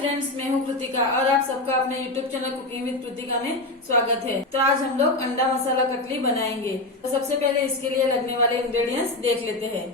Friends, मैं हूँ कृतिका और आप सबका अपने YouTube channel cooking with Kritika में स्वागत है। तो आज हम लोग अंडा मसाला कटली बनाएंगे। तो सबसे पहले इसके लिए लगने वाले इंग्रेडिएंट्स देख लेते हैं।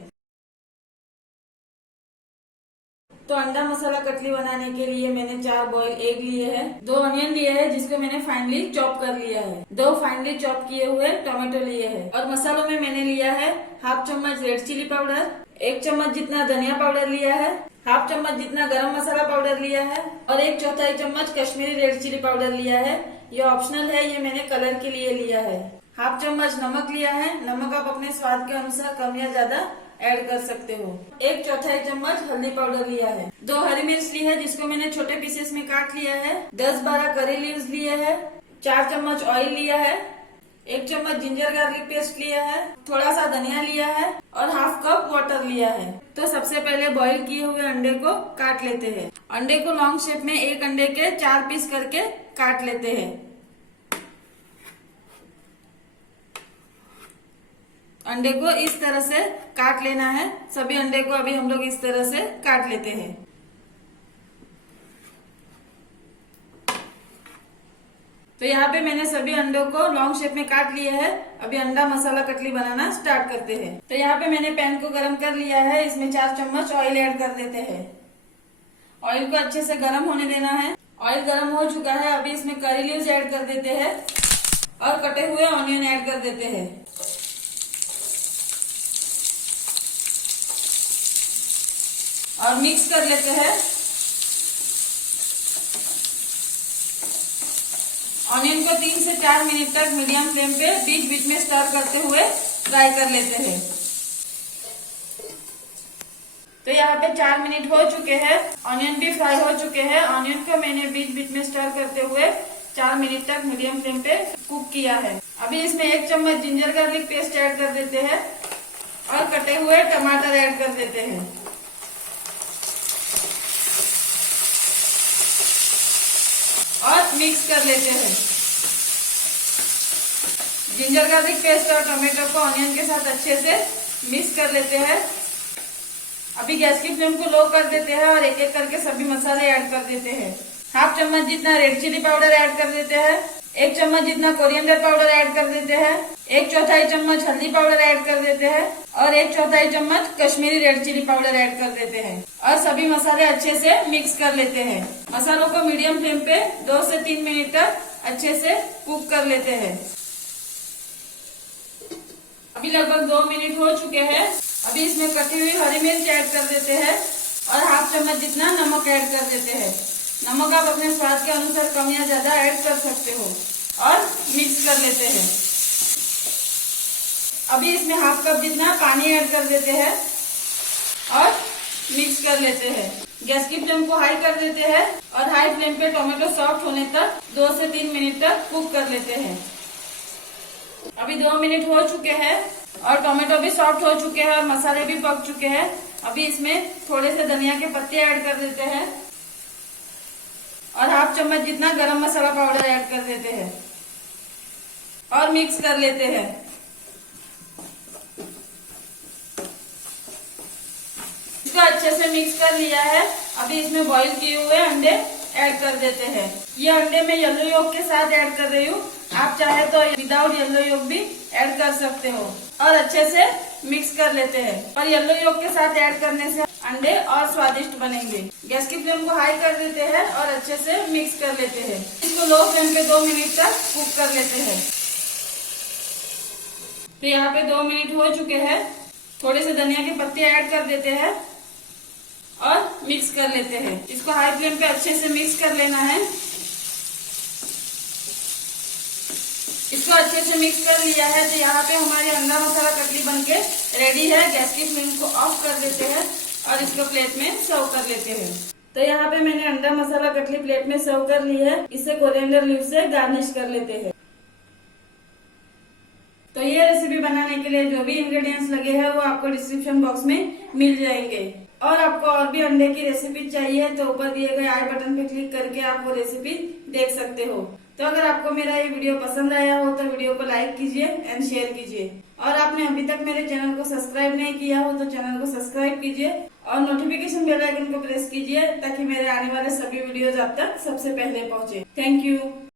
तो अंडा मसाला कटली बनाने के लिए मैंने 4 बॉइल एग लिए हैं, 2 ऑनियन लिए हैं जिसको मैंने फाइनली चॉप कर लिया है, 2 फाइनली चॉप किए हुए टोमेटो लिए हैं और मसालों में मैंने लिया है हाफ चम्मच रेड चिली पाउडर, 1 चम्मच जितना धनिया पाउडर लिया है, हाफ चम्मच जितना गरम मसाला पाउडर लिया है और 1/4 चम्मच कश्मीरी रेड चिली पाउडर लिया है। ये ऑप्शनल है, ये मैंने कलर के लिए लिया है। हाफ चम्मच नमक लिया है, नमक आप अपने स्वाद के अनुसार कम या ज्यादा ऐड कर सकते हो। 1/4 चम्मच हल्दी पाउडर लिया है, 2 हरी मिर्च ली है जिसको मैंने छोटे पीसेस में काट लिया है, 10-12 करी लीव्स लिए है, 4 चम्मच ऑयल लिया है, 1 चम्मच जिंजर गार्लिक पेस्ट लिया है, थोड़ा सा धनिया लिया है और हाफ कप वाटर लिया है। तो सबसे पहले बॉईल किए हुए अंडे को काट लेते हैं। अंडे को लॉन्ग शेप में एक अंडे के 4 पीस करके काट लेते हैं। अंडे को इस तरह से काट लेना है। सभी अंडे को अभी हम लोग इस तरह से काट लेते हैं। तो यहाँ पे मैंने सभी अंडों को लॉन्ग शेप में काट लिया है। अभी अंडा मसाला कटली बनाना स्टार्ट करते हैं। तो यहाँ पे मैंने पैन को गरम कर लिया है, इसमें 4 चम्मच ऑयल ऐड कर देते हैं। ऑयल को अच्छे से गरम होने देना है। ऑयल गरम हो चुका है, अभी इसमें करी लीव्स ऐड कर देते हैं और कटे हुए ऑनियन ऐड कर देते हैं और मिक्स कर लेते हैं। ऑनियन को 3 से 4 मिनट तक मीडियम फ्लेम पे बीच बीच में स्टर करते हुए फ्राई कर लेते हैं। तो यहाँ पे 4 मिनट हो चुके हैं, ऑनियन भी फ्राई हो चुके हैं। ऑनियन को मैंने बीच बीच में स्टर करते हुए 4 मिनट तक मीडियम फ्लेम पे कुक किया है। अभी इसमें 1 चम्मच जिंजर गार्लिक पेस्ट ऐड कर देते हैं और कटे हुए टमाटर ऐड कर देते हैं और मिक्स कर लेते हैं। जिंजर गार्लिक पेस्ट और टमाटो को ऑनियन के साथ अच्छे से मिक्स कर लेते हैं। अभी गैस की फ्लेम को लो कर देते हैं और एक एक करके सभी मसाले ऐड कर देते हैं। हाफ चम्मच जितना रेड चिली पाउडर ऐड कर देते हैं, 1 चम्मच जितना कोरिएंडर पाउडर ऐड कर देते हैं, 1/4 चम्मच हल्दी पाउडर ऐड कर देते हैं और 1/4 चम्मच Kashmiri red chilli powder add कर देते हैं और सभी मसाले अच्छे से मिक्स कर लेते हैं। मसालों को मीडियम फ्लेम पे 2 से 3 मिनट तक अच्छे से कुक कर लेते हैं। अभी लगभग 2 मिनट हो चुके हैं। अभी इसमें कटी हुई हरी मिर्च ऐड कर देते हैं और हाफ चम्मच जितना नमक ऐड कर देते हैं। नमक आप अपने स्वाद के अनुसार कम या ज्यादा ऐड कर सकते हो और मिक्स कर लेते हैं। अभी इसमें हाफ कप जितना पानी ऐड कर देते हैं और मिक्स कर लेते हैं। गैस की फ्लेम को हाई कर देते हैं और हाई फ्लेम पे टोमेटो सॉफ्ट होने तक 2 से 3 मिनट तक कुक कर लेते हैं। अभी 2 मिनट हो चुके हैं और टोमेटो भी सॉफ्ट हो चुके हैं और मसाले भी पक चुके हैं। अभी इसमें थोड़े से धनिया के पत्ते ऐड कर देते हैं और हाफ चम्मच जितना गरम मसाला पाउडर ऐड कर देते हैं और मिक्स कर लेते हैं। इसको अच्छे से मिक्स कर लिया है। अभी इसमें बॉईल किए हुए अंडे ऐड कर देते हैं। ये अंडे मैं येलो योक के साथ ऐड कर रही हूँ, आप चाहे तो विदाउट येलो योक भी ऐड कर सकते हो और अच्छे से मिक्स कर लेते हैं। और येलो योक के साथ ऐड करने से अंडे और स्वादिष्ट बनेंगे। गैस की फ्लेम को हाई कर देते हैं और अच्छे से मिक्स कर लेते हैं। इसको लो फ्लेम पे 2 मिनट तक कुक कर लेते हैं। तो यहाँ पे 2 मिनट हो चुके हैं। थोड़े से धनिया के पत्ते ऐड कर देते हैं और मिक्स कर लेते हैं। इसको हाई फ्लेम पे अच्छे से मिक्स कर लेना है। इसको अच्छे से मिक्स कर लिया है। तो यहाँ पे हमारी अंडा मसाला कटली बनके रेडी है। गैस की फ्लेम को ऑफ कर देते हैं और इसको प्लेट में सर्व कर लेते हैं। तो यहाँ पे मैंने अंडा मसाला कटली प्लेट में सर्व कर ली है। इसे कोरिएंडर लीव से गार्निश कर लेते हैं। तो ये रेसिपी बनाने के लिए जो भी इंग्रेडिएंट्स लगे हैं वो आपको डिस्क्रिप्शन बॉक्स में मिल जाएंगे। और आपको और भी अंडे की रेसिपी चाहिए तो ऊपर दिए गए आई बटन पे क्लिक करके आप वो रेसिपी देख सकते हो। तो अगर आपको मेरा ये वीडियो पसंद आया हो तो वीडियो को लाइक कीजिए एंड शेयर कीजिए। और आपने अभी तक मेरे चैनल को सब्सक्राइब नहीं किया हो तो चैनल को सब्सक्राइब कीजिए और नोटिफिकेशन बेल आइकन को प्रेस कीजिए ताकि मेरे आने वाले सभी वीडियोज आप तक सबसे पहले पहुंचे। Thank you.